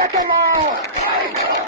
Minha é queimada!